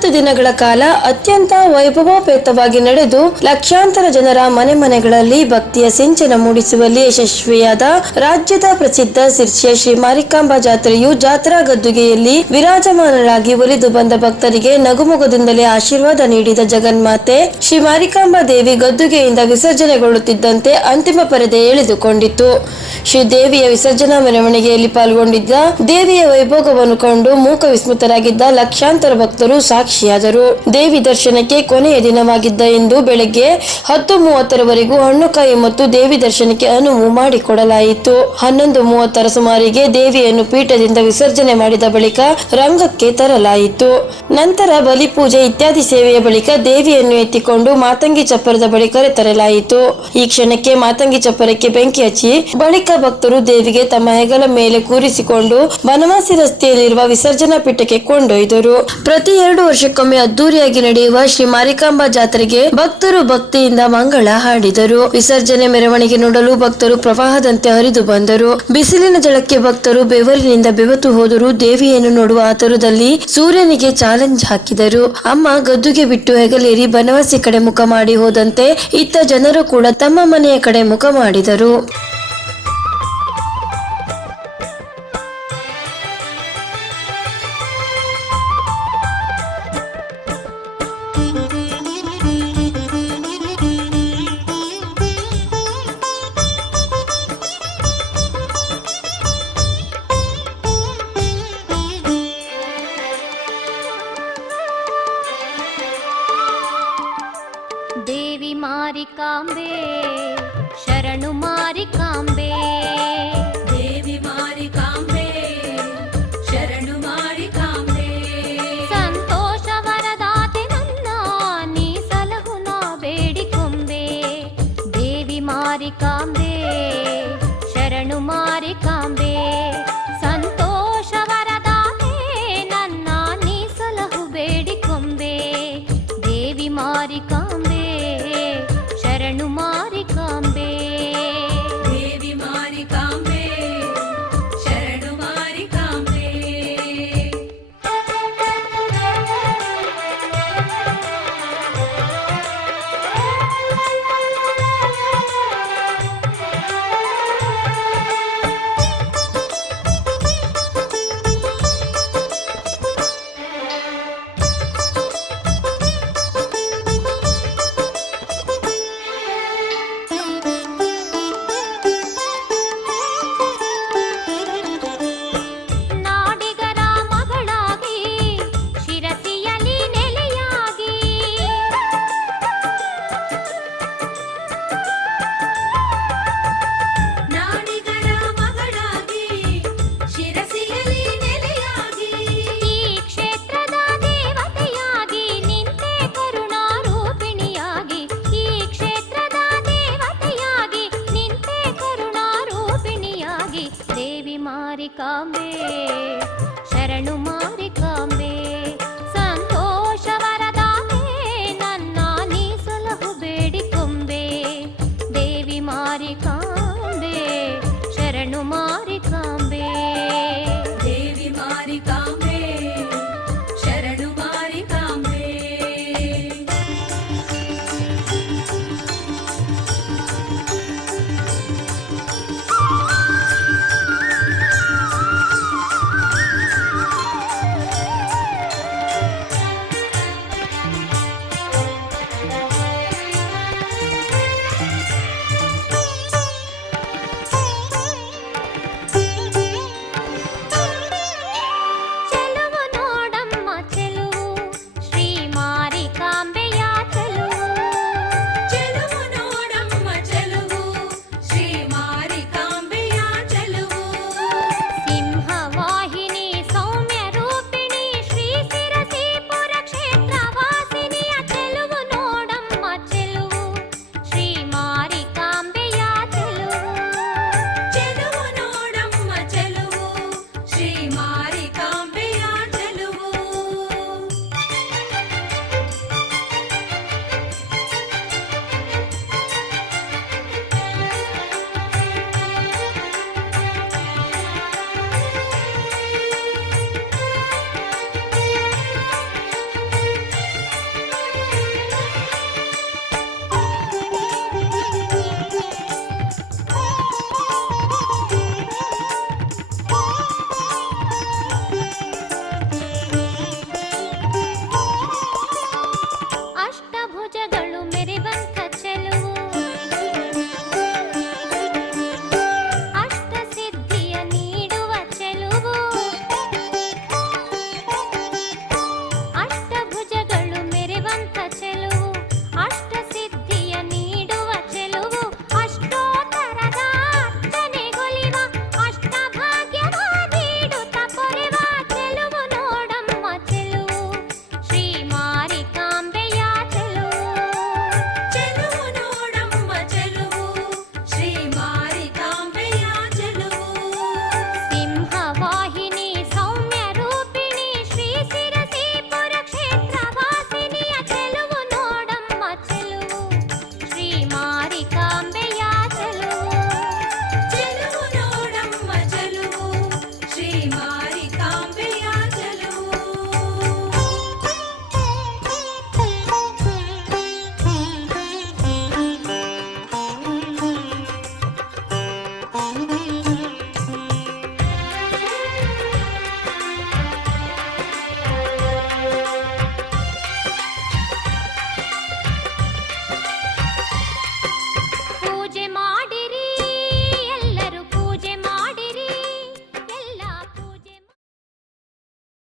ಒಂಬತ್ತು ದಿನಗಳ ಕಾಲ ಅತ್ಯಂತ ವೈಭವೋಪೇತವಾಗಿ ನಡೆದು ಲಕ್ಷಾಂತರ ಜನರ ಮನೆ ಮನೆಗಳಲ್ಲಿ ಭಕ್ತಿಯ ಸಿಂಚನ ಮೂಡಿಸುವಲ್ಲಿ ಯಶಸ್ವಿಯಾದ ರಾಜ್ಯದ ಪ್ರಸಿದ್ಧ ಸಿರ್ಸಿಯ ಶ್ರೀ ಮಾರಿಕಾಂಬಾ ಜಾತ್ರೆಯು ಜಾತ್ರಾ ಗದ್ದುಗೆಯಲ್ಲಿ ವಿರಾಜಮಾನರಾಗಿ ಒಲಿದು ಬಂದ ಭಕ್ತರಿಗೆ ನಗುಮುಗದಿಂದಲೇ ಆಶೀರ್ವಾದ ನೀಡಿದ ಜಗನ್ಮಾತೆ, ಶ್ರೀ ಮಾರಿಕಾಂಬಾ ದೇವಿ ಗದ್ದುಗೆಯಿಂದ ವಿಸರ್ಜನೆಗೊಳ್ಳುತ್ತಿದ್ದಂತೆ ಅಂತಿಮ ಪರದೆ ಎಳೆದುಕೊಂಡಿತು ಶ್ರೀ ದೇವಿಯ ವಿಸರ್ಜನಾ ಮೆರವಣಿಗೆಯಲ್ಲಿ ಪಾಲ್ಗೊಂಡಿದ್ದ ದೇವಿಯ ವೈಭೋಗವನ್ನು ಕಂಡು ಮೂಕ ವಿಸ್ಮೃತರಾಗಿದ್ದ ಲಕ್ಷಾಂತರ ಭಕ್ತರು ಸಾಕ್ಷಿಯಾದರು. ದೇವಿ ದರ್ಶನಕ್ಕೆ ಕೊನೆಯ ದಿನವಾಗಿದ್ದ ಇಂದು ಬೆಳಗ್ಗೆ ಹತ್ತು ಮೂವತ್ತರವರೆಗೂ ಹಣ್ಣುಕಾಯಿ ಮತ್ತು ದೇವಿ ದರ್ಶನಕ್ಕೆ ಅನುವು ಮಾಡಿಕೊಡಲಾಯಿತು. ಹನ್ನೊಂದು ಮೂವತ್ತರ ಸುಮಾರಿಗೆ ದೇವಿಯನ್ನು ಪೀಠದಿಂದ ವಿಸರ್ಜನೆ ಮಾಡಿದ ಬಳಿಕ ರಂಗಕ್ಕೆ ತರಲಾಯಿತು. ನಂತರ ಬಲಿಪೂಜೆ ಇತ್ಯಾದಿ ಸೇವೆಯ ಬಳಿಕ ದೇವಿಯನ್ನು ಎತ್ತಿಕೊಂಡು ಮಾತಂಗಿ ಚಪ್ಪರದ ಬಳಿ ಕರೆತರಲಾಯಿತು ಈ ಕ್ಷಣಕ್ಕೆ ಮಾತಂಗಿ ಚಪ್ಪರಕ್ಕೆ ಬೆಂಕಿ ಹಚ್ಚಿ ಬಳಿಕ ಭಕ್ತರು ದೇವಿಗೆ ತಮ್ಮ ಹೆಗಲ ಮೇಲೆ ಕೂರಿಸಿಕೊಂಡು ಬನವಾಸಿ ರಸ್ತೆಯಲ್ಲಿರುವ ವಿಸರ್ಜನಾ ಪೀಠಕ್ಕೆ ಕೊಂಡೊಯ್ದರು. ಪ್ರತಿ ಎರಡು ವರ್ಷಕ್ಕೊಮ್ಮೆ ಅದ್ದೂರಿಯಾಗಿ ನಡೆಯುವ ಶ್ರೀ ಮಾರಿಕಾಂಬಾ ಜಾತ್ರೆಗೆ ಭಕ್ತರು ಭಕ್ತಿಯಿಂದ ಮಂಗಳ ಹಾಡಿದರು. ವಿಸರ್ಜನೆ ಮೆರವಣಿಗೆ ನೋಡಲು ಭಕ್ತರು ಪ್ರವಾಹದಂತೆ ಹರಿದು ಬಂದರು. ಬಿಸಿಲಿನ ಜಳಕ್ಕೆ ಭಕ್ತರು ಬೆವರಿನಿಂದ ಬೆವತು ಹೋದರೂ. ದೇವಿಯನ್ನು ನೋಡುವ ಆತುರದಲ್ಲಿ ಸೂರ್ಯನಿಗೆ ಚಾಲೆಂಜ್ ಹಾಕಿದರು. ಅಮ್ಮ ಗದ್ದುಗೆ ಬಿಟ್ಟು ಹೆಗಲೇರಿ ಬನವಾಸಿ ಕಡೆ ಮುಖ ಮಾಡಿ ಹೋದಂತೆ ಇತ್ತ ಜನರು ಕೂಡ ತಮ್ಮ ಮನೆಯ ಕಡೆ ಮುಖ ಮಾಡಿದರು. மாறி காம்பே சரணு மாறி காம்பே மாறிக்காமே சரணும்